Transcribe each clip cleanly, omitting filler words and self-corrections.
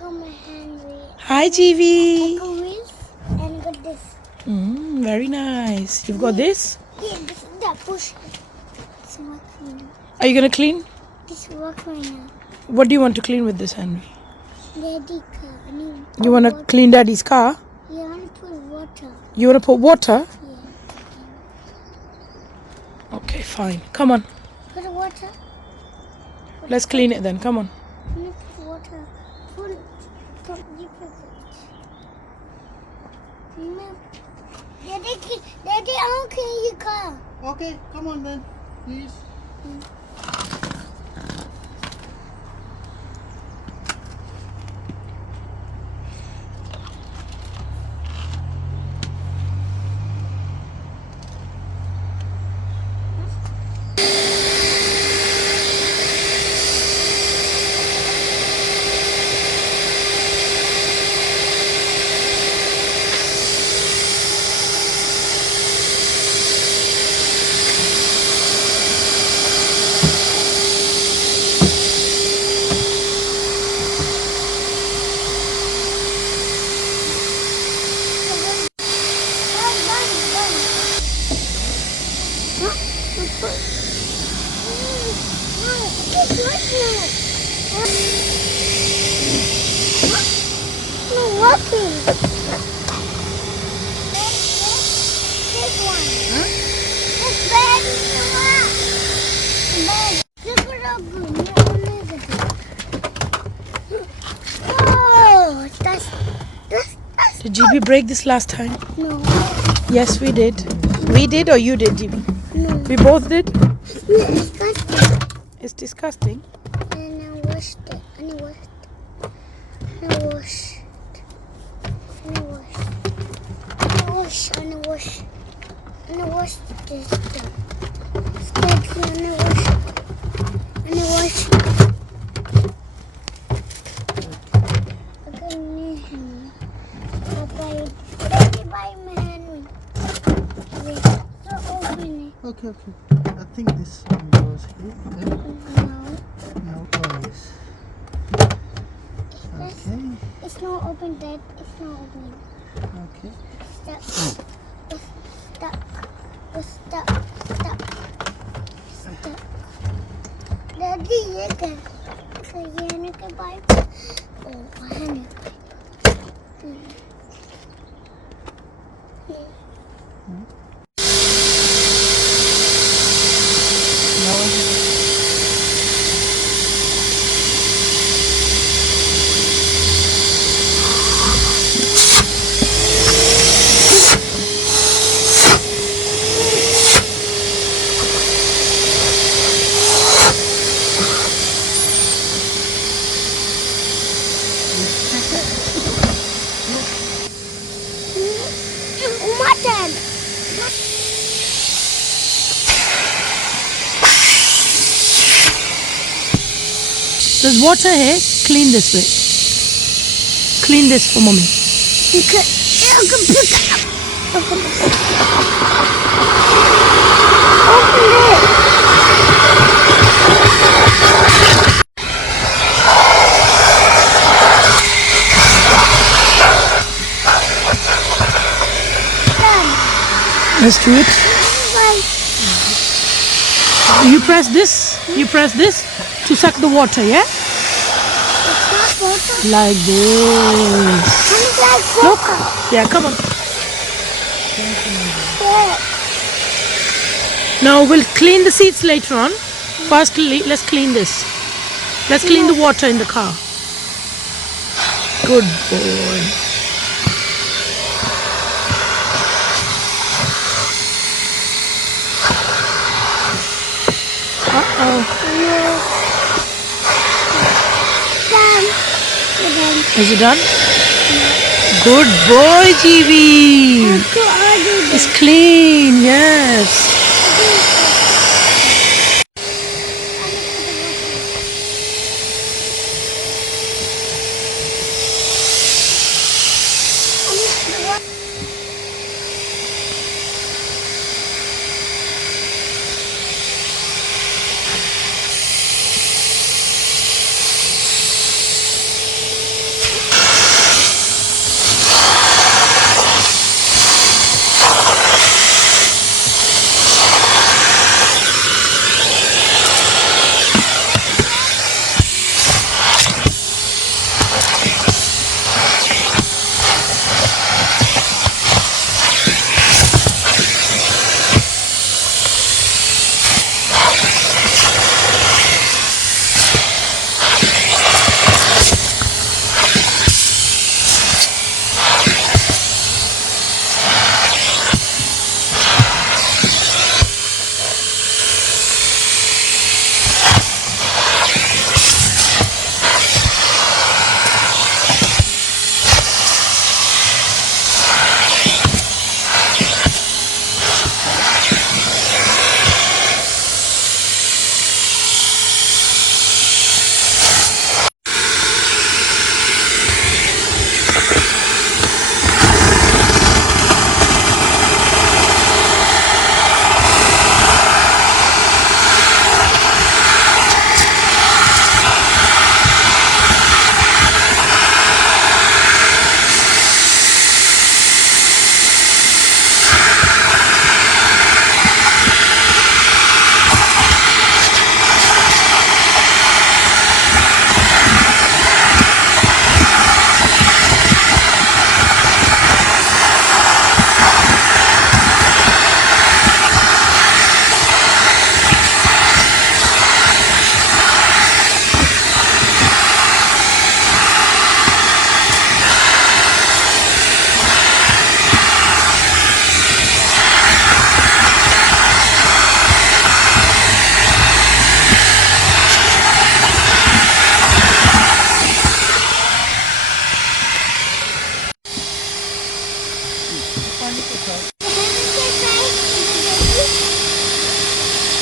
Come Henry. Hi, Jeevee. Got this and got this. Very nice. You've got this? Yeah, this that push. It's working. Are you gonna clean? This work right now. What do you want to clean with this, Henry? Daddy car. I need You wanna clean Daddy's car? Yeah, I want to put water. You wanna put water? Yeah. Okay, fine. Come on. Put the water. Let's clean it then. Come on. I need to put water. Put you put it. Daddy, I'll clean your car. Okay, come on then, please. Did GB break this last time? No. Yes, we did. We did or you did, GB? No. We both did? It's disgusting. It's disgusting. And I washed it. And I washed it. And I washed it. And I washed it. And I washed and I washed. And I washed this stuff. It's dirty and I washed it. And I washed it. Okay, Henry. Bye, Henry. Wait, so open it. Okay. I think this one goes here. Okay. No. No, yes. Okay. It's not open, Dad. It's not open. Okay. Stuck. It's stuck. Daddy, ये क्या? तो ये आने के बाद, oh, आने के mutton. There's water here. Clean this way. Clean this for mommy. You can pick it up. Open this. Open it. Let's do it. You press this. You press this to suck the water, yeah? It's not water. Like this. It's like Look. water. Yeah, come on. Yeah. Now we'll clean the seats later on. First, let's clean this. Let's clean the water in the car. Good boy. Uh-oh. Done. Is it done? Good boy, GB. It's clean, yes.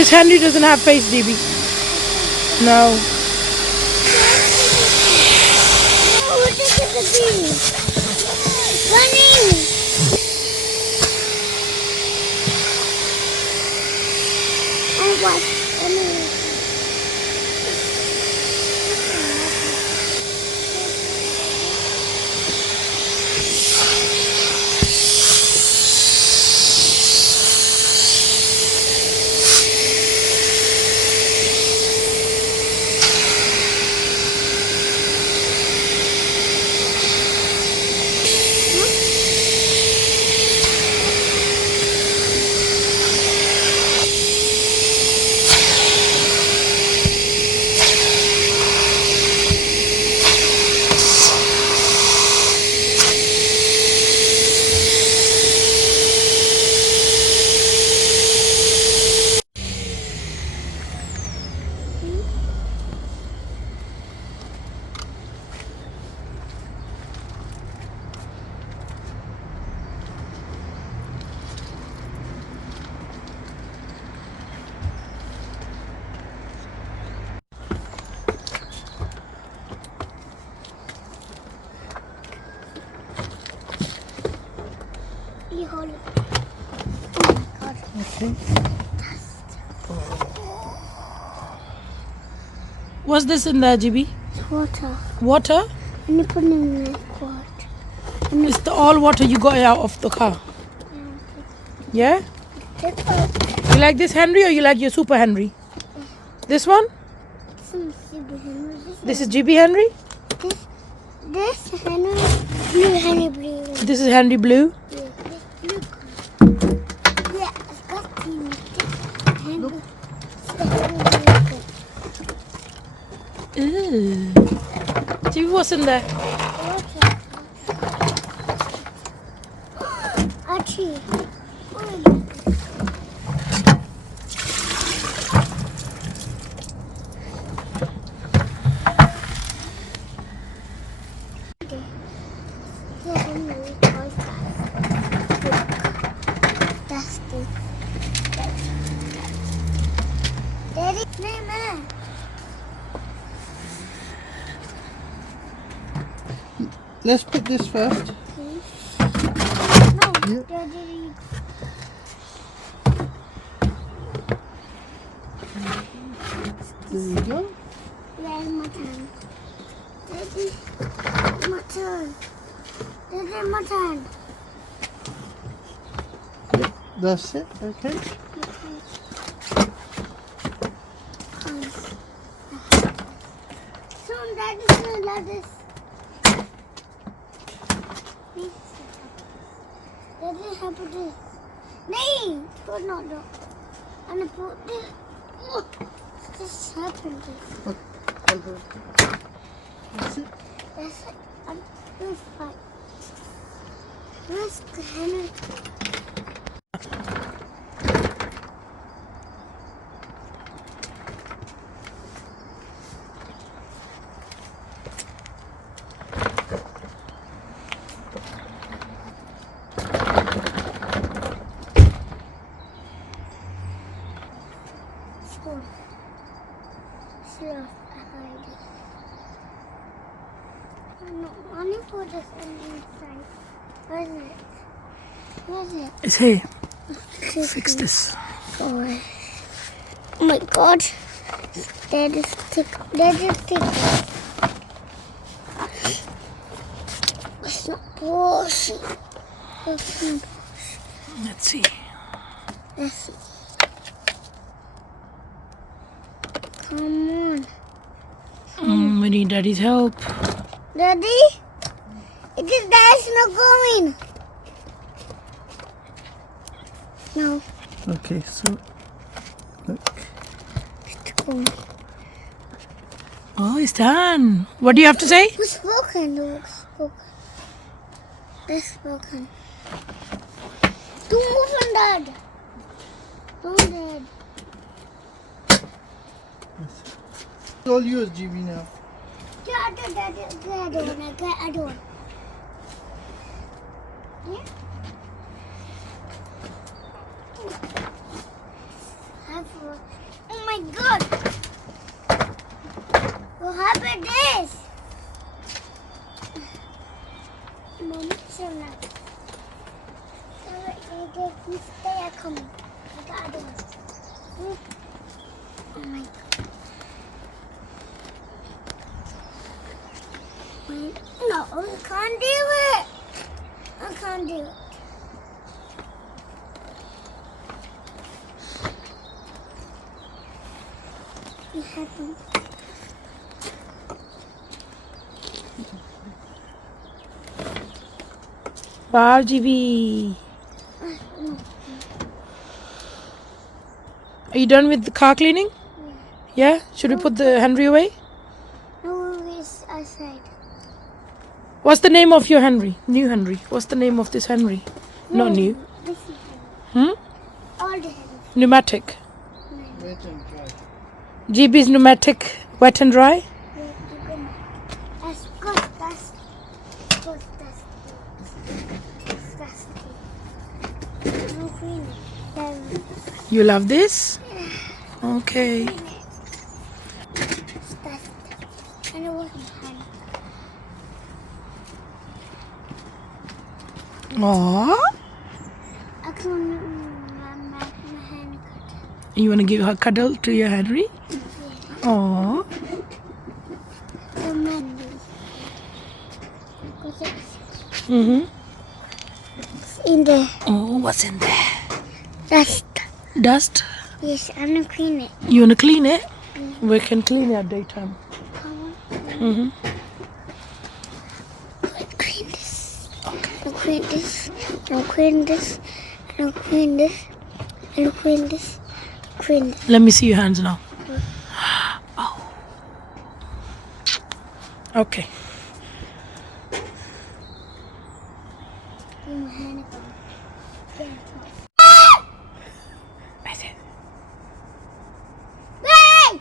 This Henry doesn't have face, DB. No. Oh, look at the bee. Running. Oh, what? You hold it. Oh my God. Okay. What's this in there, GB? It's water. Water? And you put it in the pot. It's the all water you got out of the car. Yeah? Take out You like this Henry or you like your Super Henry? This one? some Henry. This is GB Henry? This Henry, blue Henry blue. This is Henry Blue. Yeah, look. Yeah, it's got teeny. Look. Ew. GB, what's in there? Archie. Daddy, man. Let's put this first. No, Yeah. Daddy. There you go. Yeah, it's my turn. Daddy, my turn. Daddy, my turn. Yep, that's it. Okay. Soon, Daddy's gonna love this. Daddy, how about this? No, put not that. And I put this. Oh, this happened. That's it. That's it. I'm going to fight. Where's the Henry? Slow. I need to put this inside. Where is it? Where is it? It's here. Fix this. Oh my God. That is thick. That is thick. It's not washing. It's not. Let's see. Let's see. Come on. We need Daddy's help. Daddy? It is that's not going. No. Okay, so look. It's going. Oh, it's done. What do you have to say? Who's spoken? Who's spoken? It's spoken. Don't move on, Dad. Don't, Dad. It's all yours, GB, now. Get a door. Yeah? Have They are coming. I got other ones. Oh my god. Wait. No, I can't do it. I can't do it. You have them. Wow, GB. No. Are you done with the car cleaning? Yeah? Should we put the Henry away? No, it's outside. What's the name of your Henry? New Henry. What's the name of this Henry? Not new. This is Hmm? all the heavy. Pneumatic. Wet and dry. GB's pneumatic, wet and dry. That's good. That's good. That's good. I'm clean it. You love this? Okay. That's and it wasn't fun. Aww. I couldn't my hand cut. You want to give a cuddle to your Henry? Aww. The man. Because Mm-hmm. it's in there. Oh, what's in there? Dust. Dust? Yes, I'm gonna clean it. You want to clean it? We can clean it at daytime. Come on. Mm-hmm. I'll clean this. I'll clean this. I'll clean this. I'll clean this. I'll clean this. Clean this. Let me see your hands now. Oh. Okay. Put my hand up. I said. Hey!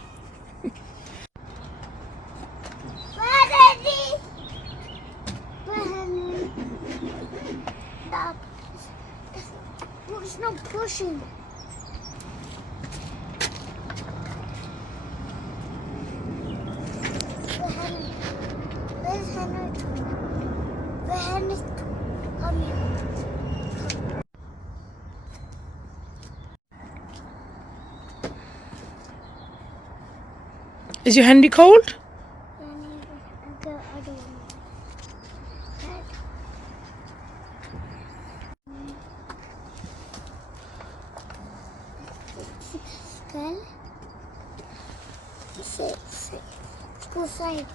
Daddy! Stop. It's not pushing. Where's Henry? Where's Henry? Come here. Is your Henry cold? I don't want Skull. Six. School side.